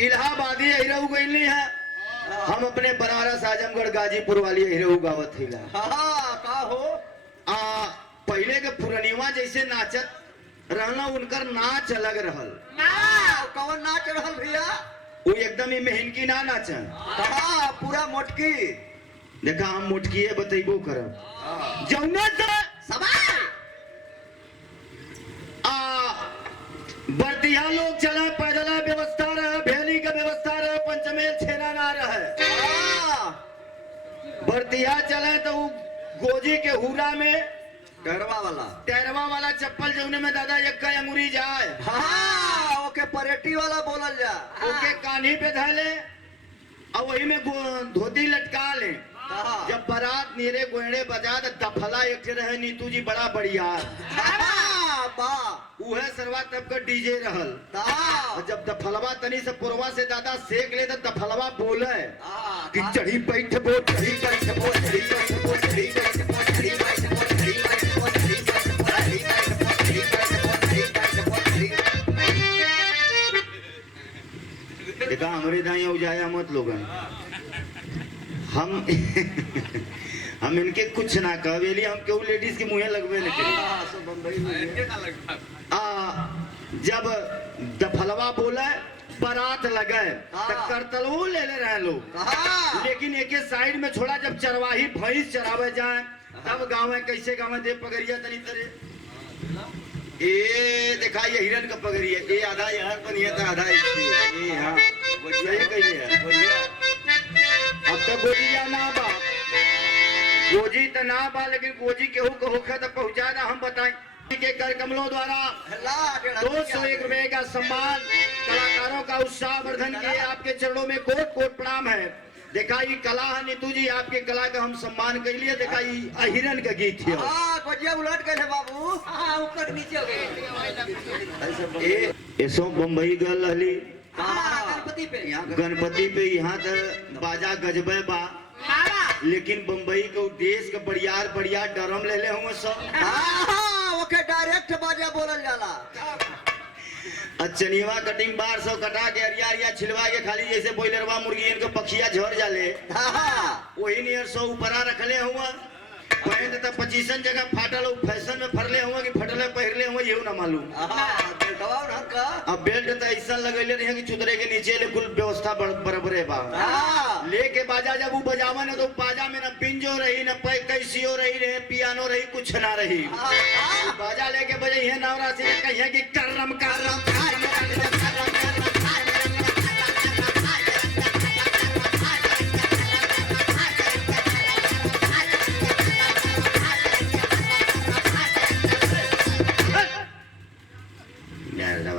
इलाहाबादी अहिरऊ गईली है। हम अपने बनारस आजमगढ़ गाजीपुर वाली अहिरऊ गावत हिला। हाँ का हो पहले के पुरनिवा जैसे नाचत रहना उनकर नाच अलग रहल। कौन नाच रहल भैया? वो एकदम ही मेहनकी ना नाचन। हाँ पूरा मोटकी। देखा हम मोटकी बतेबो करब जौने से सवाल बर्तिया लोग चले पैदल व्यवस्था रहे, भेली का व्यवस्था रहे, पंचमेल छेना ना रहे। बर्तिया चले तो गोजी के हुरा में टैरवा वाला चप्पल जौने में दादा एक अंगुरी जाए। हाँ ओके परेटी वाला बोलल जा। ओके कान्ही पे धले और वही में धोती लटका ले। जब बारात नीरे गोहड़े बजा दफला एक रहे नीतू जी बड़ा बढ़िया उहे सरवा तब का डीजे रहल। और जब दफलवा तनी से पुरवा से दादा सेक ले तो दफलवा बोले कि चढ़ी बैठ बो चढ़ी बैठ बो चढ़ी बैठ बो चढ़ी बैठ बो चढ़ी बैठ बो चढ़ी बैठ बो चढ़ी बैठ बो चढ़ी बैठ बो चढ़ी बैठ बो चढ़ी बैठ बो। देखा हमारे दाएं उजाया मत लोगन हम इनके कुछ ना कहवेली हम क्यों लेडीज के मुँहे लगवे न करी। जब दफलवा बोले बारात लगे तो करतलू ले रहे लोग। लेकिन एक साइड में छोड़ा जब चरवाही भैंस चरावे जाए तब गाँव में कैसे गाँव में दे पगड़िया तनी तरे ए देखा ये हिरन का पगड़िया ये आधा यहाँ पर नहीं था आधा ये हाँ सही कहिए। अब तक गोजिया ना बा गोजी तो ना बा लेकिन गोजी केहू को होखा तो पहुंचा ना हम बताएं के कर कमलों द्वारा 201 रुपए का सम्मान कलाकारों का उत्साह वर्धन किए आपके चरणों में कोट कोट प्रणाम है। देखा ये कला है नीतू जी आपके कला का हम सम्मान कर लिए। देखा ये अहिरन का गीत है गोजिया उलट गए बाबू ऊपर नीचे हो गए। ऐसो बम्बई गल हली गणपति पे यहाँ तो बाजा गजबे बा लेकिन बम्बई को देश का बड़ियार बड़ियार डरम ले हुए सब ओके डायरेक्ट बाजा बोलल जाला। चनिवा कटिंग 1200 कटा के अरिया अरिया छिलवा के खाली जैसे बॉयलरवा मुर्गी इनके पखिया झड़ जाले वही नियर 100 ऊपरा रखले हुआ पैंट तो 25 जगह फाटल फैशन में फरले हुआ कि फटले पहरले हुआ ये ना मालूम। अब बेल्ट तो ऐसा लगेले रहे कि चुतरे के नीचे ले कुल व्यवस्था बराबरे बा। लेके बाजा जब वो बजावा ना तो बाजा में ना पिंजो रही ना कैसियो रही रहे पियानो रही कुछ ना रही। बाजा लेके बजे है नवरा से कहिए कि करम करम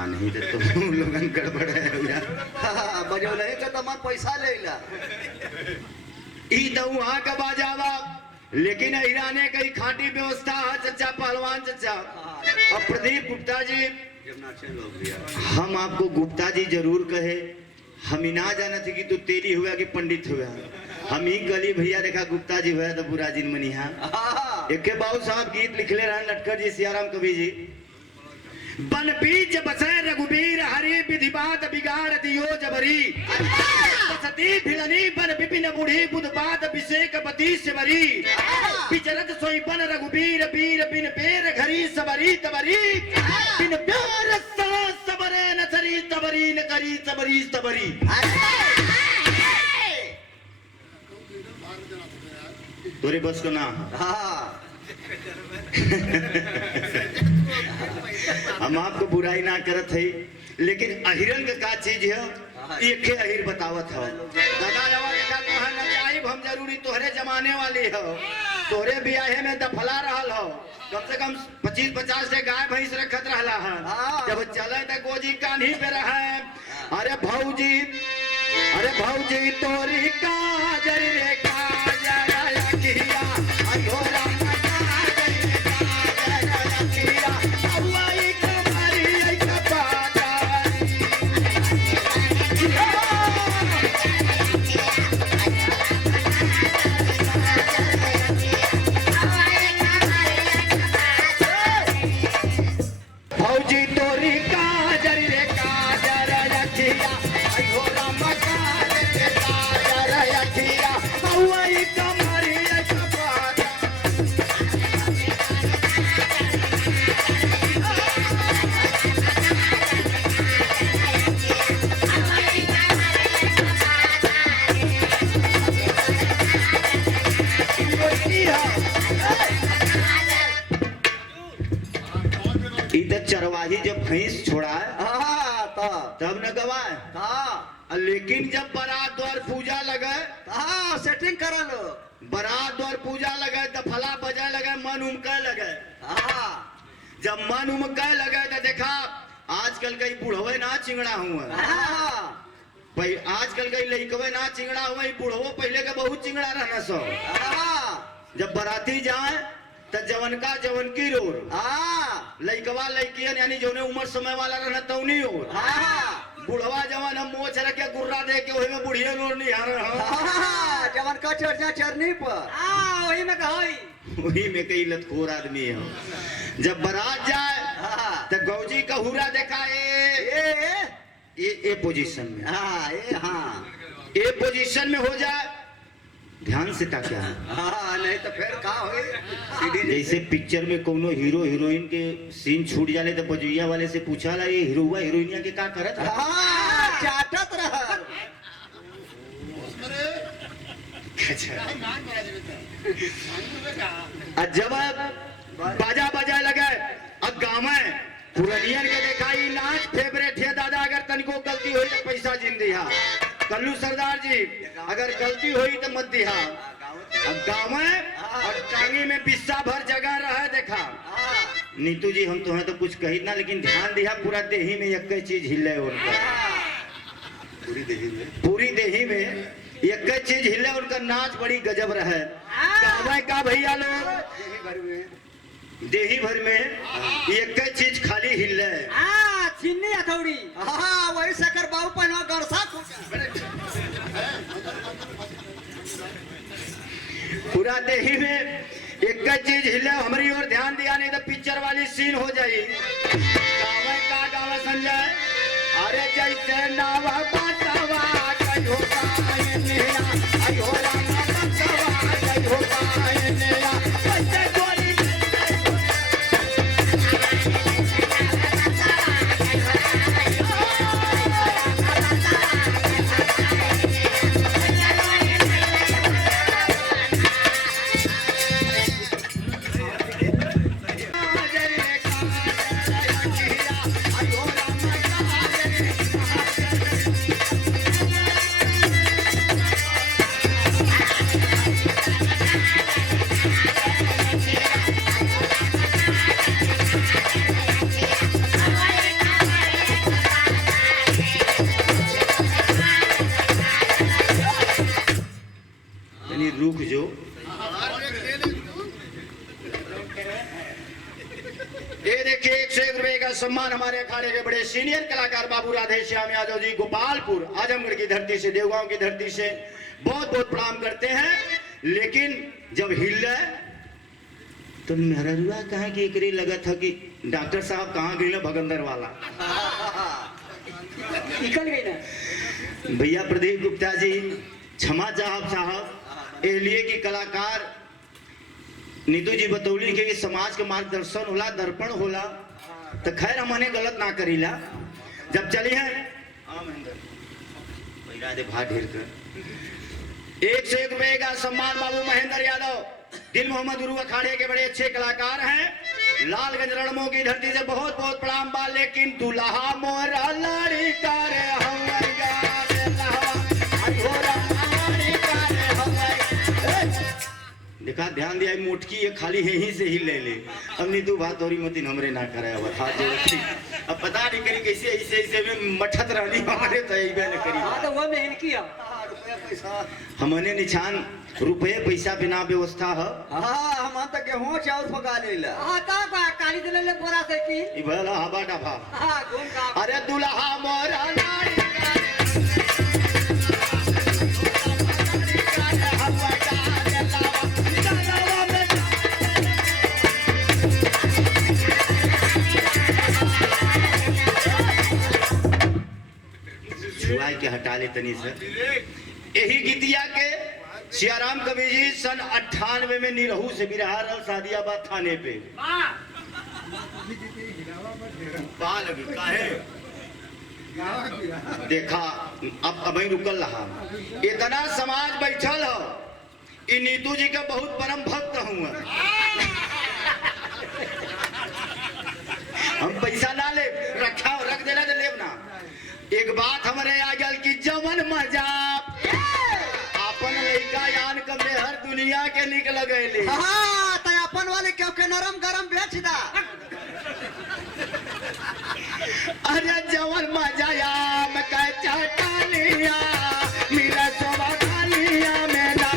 नहीं तो तुम लोगन गड़बड़ है यार बजो नहीं तो तमाम पैसा ले ला ई तो वहां का बाजावा लेकिन ईराने कई खाटी व्यवस्था है चचा पहलवान चचा। और प्रदीप गुप्ता जी हम आपको गुप्ता जी जरूर कहे हम ही ना जाना थे कि तू तेरी हुआ कि पंडित हुआ हम ही गली भैया देखा गुप्ता जी हुआ तो बुरा जिन मनिहा एक के बाबू साहब गीत लिखले रहे नटखट जी सियाराम कवि जी बन बीज बसे रघुबीर हरि विधि बात बिगाड़ दियो जबरी बसती भिलनी बन विपिन बूढ़ी बुध बात अभिषेक बती सिमरी बिचरत सोई बन रघुबीर वीर बिन बेर घरी सबरी तबरी बिन प्यार सबरे न सरी तबरी न करी सबरी सबरी। तोरे बस को ना हम आपको बुराई ना करत है लेकिन अहिरन का चीज है एक अहिर बतावत है दादा जवा देखा कहा न जाइब हम जरूरी तोहरे जमाने वाली हो तोहरे बियाहे में दफला रहल हो कम से कम 25-50 से गाय भैंस रखत रहला है जब चले तो गोजी कान्ही पे रहे अरे भौजी तोरी काजर रे काजर किया अंधोरा भौजी तोरी काजर रे काजर रखिया चरवाही जब भैंस छोड़ाए हाँ तब न गवाए। लेकिन जब बारात द्वार पूजा लगे सेटिंग करा लो। बारात द्वार पूजा लगे तो फला बजाए लगे, मन उमके लगे। जब मन उमके लगे तो देखा आजकल कई बुढ़वे ना चिंगड़ा हुआ, आजकल कई लइकवे ना चिंगड़ा हुआ, बुढ़वो पहले के बहुत चिंगड़ा रहना सो। जब बाराती जाए तो जवन का जवन की रोर लइकवा लइकियन यानी जोने उम्र समय वाला रहना तौनी हो। बुढ़वा जवान हम मोच रखे गुर्रा दे के वही में बुढ़िया नोर निहार जवन का चर्चा चरनी पर वही में कहाई वही में कई लतखोर आदमी है। जब बारात जाए तो गौजी का हुरा देखा ए पोजीशन में ए पोजीशन में हो जाए, ध्यान से ताकि नहीं तो फिर का होई। जैसे पिक्चर में कोनो हीरो हीरोइन के सीन छूट जाले तो बजुइया वाले से पूछा ला ये हीरोवा हीरोइनिया के का करत चाटत रह। जब बाजा बजाए लगे अब गाँव में पुरनियन के देखाई नाच फेवरेट है दादा, अगर तनिको गलती हुई तो पैसा जिन दिया। कल्लू सरदार जी अगर गलती हुई तो मत दिया। अब गाँव में और टांगी में बिस्सा भर जगह रहा देखा। नीतू जी हम तो हैं तो कुछ कही ना, लेकिन ध्यान दिया पूरा देही में एक चीज हिले उनका, पूरी देही में एक चीज हिले उनका, नाच बड़ी गजब रहे। का भैया लोग देही भर में एक चीज खाली हिले चिन्नी हथौड़ी वही शकर बाबू पहनवा गरसा पूरा देही में एक चीज हिले। हमारी ओर ध्यान दिया नहीं तो पिक्चर वाली सीन हो जाई। गावे का गावे संजय अरे जैसे नावा बातवा कई होता है नेया आई हो रामा बातवा कई होता है नेया बच्चे गोरी रुक जो। ये देखिए 101 रुपए का सम्मान हमारे अखाड़े के बड़े सीनियर कलाकार बाबू राधे श्याम यादव जी गोपालपुर आजमगढ़ की धरती से, देवगांव की धरती से बहुत बहुत प्रणाम करते हैं। लेकिन जब हिले तो मेहरुआ कहा कि एकरे लगा था कि डॉक्टर साहब कहाँ गए ना भगंदर वाला निकल गई ना। भैया प्रदीप गुप्ता जी क्षमा साहब एलिए की कलाकार नीतू जी बतौली के समाज के मार्गदर्शन होला, दर्पण होला, तो खैर हमने गलत ना करीला। जब चली है भाग ढेर कर 101 रुपए का सम्मान बाबू महेंद्र यादव दिल मोहम्मद गुरु अखाड़े के बड़े अच्छे कलाकार हैं। लालगंज रणमो की धरती से बहुत बहुत प्रणाम बा। लेकिन दुल्हा मोरा लाड़ी कर देखा ध्यान दिया मोटकी ये खाली यहीं से ही ले ले। अब नीतू बात और मतीन हमरे ना करे अब हाथ जोड़। अब पता नहीं करी कैसे ऐसे ऐसे में मठत रहनी हमारे तो यही न करी। हां तो वो में किया हमने निछान रुपये पैसा बिना व्यवस्था है। हां हम तो गेहूं चाउर पका लेला। हां का काली दिले ले बोरा से की ई भला हवा डफा। हां घूम का अरे दुल्हा मोरा लाड़ी छुआ के हटा ले तनी से। यही गीतिया के सियाराम कवि जी सन 98 में निरहू से बिरहा रहा सादियाबाद थाने पे काहे देखा। अब रुकल रहा इतना समाज बैठल हो। इ नीतू जी का बहुत परम भक्त हूँ हम पैसा ना ले रखा रख देना तो लेब ना। एक बात हमारे आ गल कि जवन मजा अपन लड़का यान कमे हर दुनिया के निकल गए। हाँ तो अपन वाले क्यों के नरम गरम बेच दा। अरे जवन मजा या मैं कह चाहता लिया मेरा सोवा लिया मैं ना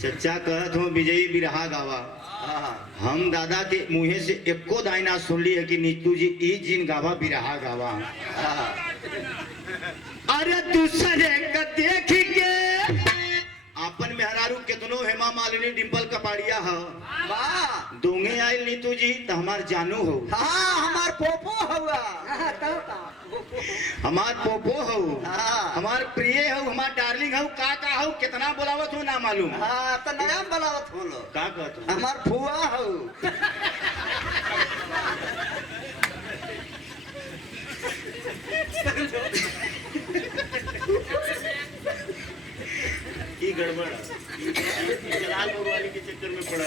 चचा कहत हो विजयी बिरहा गावा। हम दादा के मुँहे से एको दाइना सुन ली है कि नीतू जी ई जिन गावा बिरहा गावा। अरे दूसरे का देख के अपन मेहरारू कितनो हेमा मालिनी डिंपल कपाड़िया हो दोंगे आयल नीतू जी तो हमार जानू हो। हाँ हमार पोपो हुआ। हमार पोपो हो हमार प्रिय हो हमार डार्लिंग हो का हो कितना बोलावत हो ना मालूम। हाँ तो नया बोलावत हो लो का कहत हो हमार फुआ हो। की गड़बड़ जलाल वाली के चक्कर में पड़ा।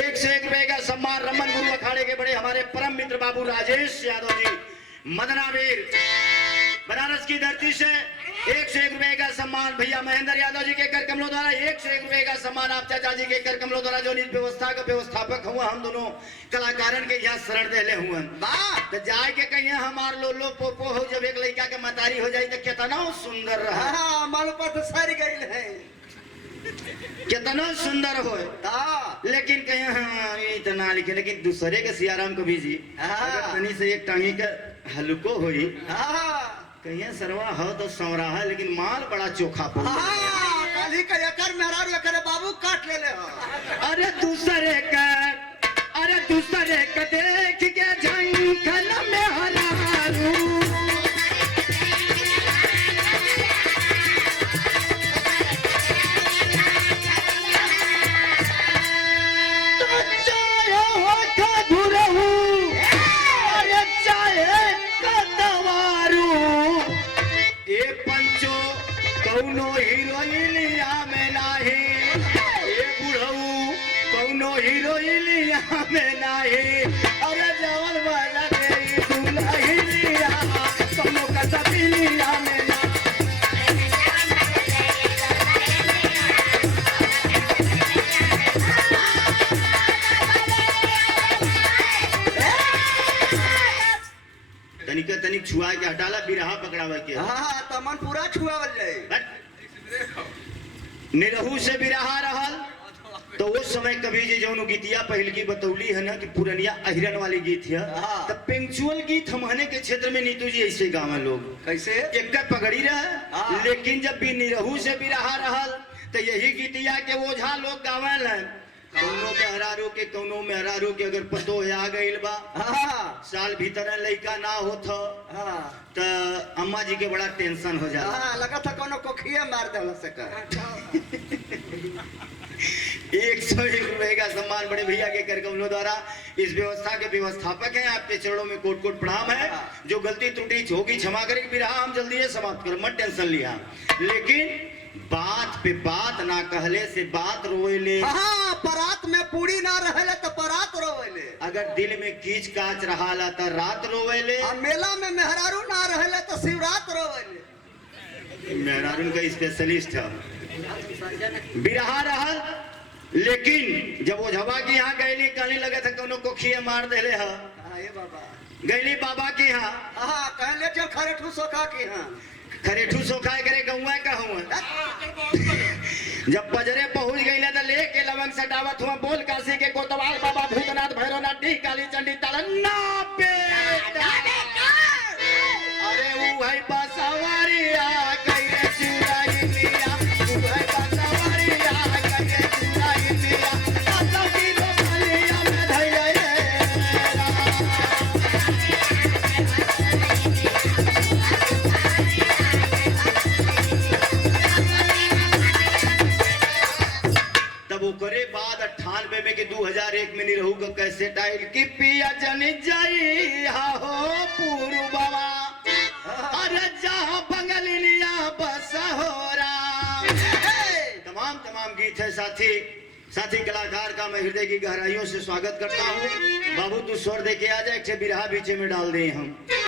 एक से एक रुपए का सम्मान रमन गुरु अखाड़े के बड़े हमारे परम मित्र बाबू राजेश यादव जी मदनावीर बनारस की धरती से एक से एक रुपए का सम्मान भैया महेंद्र यादव जी के कर कमलों द्वारा। एक से एक रुपए का सम्मान आप चाचा जी के कर कमलों द्वारा जो इस व्यवस्था का व्यवस्थापक हुआ हम दोनों कलाकारन के यहाँ शरण दे ले हुए तो जाए के कहिए हमार लोलो पोपो हो जब एक लड़का के मतारी हो जाए तो कितना सुंदर रहा। हाँ माल पर सर गई है कितना सुंदर हो लेकिन कहीं हाँ इतना लिखे लेकिन दूसरे के सियाराम को भी जी अगर तनी से एक टांगी का हल्को हुई कहीं सरवा हो तो सवरा है लेकिन माल बड़ा चोखा पड़ बाबू काट ले ले हो। अरे दूसरे का देख के झंखन में हरारू कौनो हीरोइनिया में नाही ये बुढ़ऊ कौनो हीरोइनिया में नाही। अरे जवन वाला तेरी दुल्हनिया कौनो कसबिनिया में ना। तनिक छुआ के हटाला बिरहा पकड़ावे के। हाँ तो मन पूरा छुआवल जाए। निरहू से बिरहा रहल तो उस समय कभी जी जो गीतिया पहल की बतौली है ना कि पुरनिया अहिरन वाली गीत है तो पेंचुअल गीत हमने के क्षेत्र में नीतू जी ऐसे गावे लोग कैसे एक पगड़ी रहे लेकिन जब भी निरहू से बिरहा रहल तो यही गीतिया के ओझा लोग गावल है। कौनो मेहरारू के अगर पतो आ गइल बा साल भीतर लड़का ना होत तो अम्मा जी के बड़ा टेंशन हो जाला। लगा था कोनो कोखिया मार देला से का। 101 रुपए का सम्मान बड़े भैया के कर कमलों द्वारा इस व्यवस्था के व्यवस्थापक हैं। आपके चरणों में कोट कोट प्रणाम है। जो गलती त्रुटि होगी क्षमा करें। बिरहा हम जल्दी समाप्त कर मत टेंशन लिया लेकिन बात पे बात ना कहले से बात रोएले। हाँ परात में पूरी ना रहले तो परात रोएले। अगर दिल में कीच काच रहाला तो रात रोएले। मेला में मेहरारू ना रहले तो शिवरात रोएले। मेहरारू का स्पेशलिस्ट है बिरहा रहल लेकिन जब वो झबा के यहाँ गैली कहने लगे थे कोनो कोखिए मार देले है गैली बाबा के यहाँ कहले थे खरेठू सोखा के यहाँ खरेठू सोखा करे गौआ का हुआ। जब पजरे पहुंच गई तो लेके लवंग सटावत हुआ बोल काशी के कोतवाल बाबा भूतनाथ भैरवनाथ डी काली चंडी ताला पे। अरे वो है बसवरिया कइरे चुराई लिया वो है बसवरिया कइरे चुराई लिया तो की रोलिया में धइले जब वो करे बाद 98 में कि 2001 में नहीं रहू का कैसे टाइल की पिया जन जाई हो पूर्ववा अरे जहाँ बंगलिया बस हो तमाम गीत है साथी कलाकार का मैं हृदय की गहराइयों से स्वागत करता हूँ। बाबू तू स्वर दे के आ जाए, बिरहा बीचे में डाल दे हम।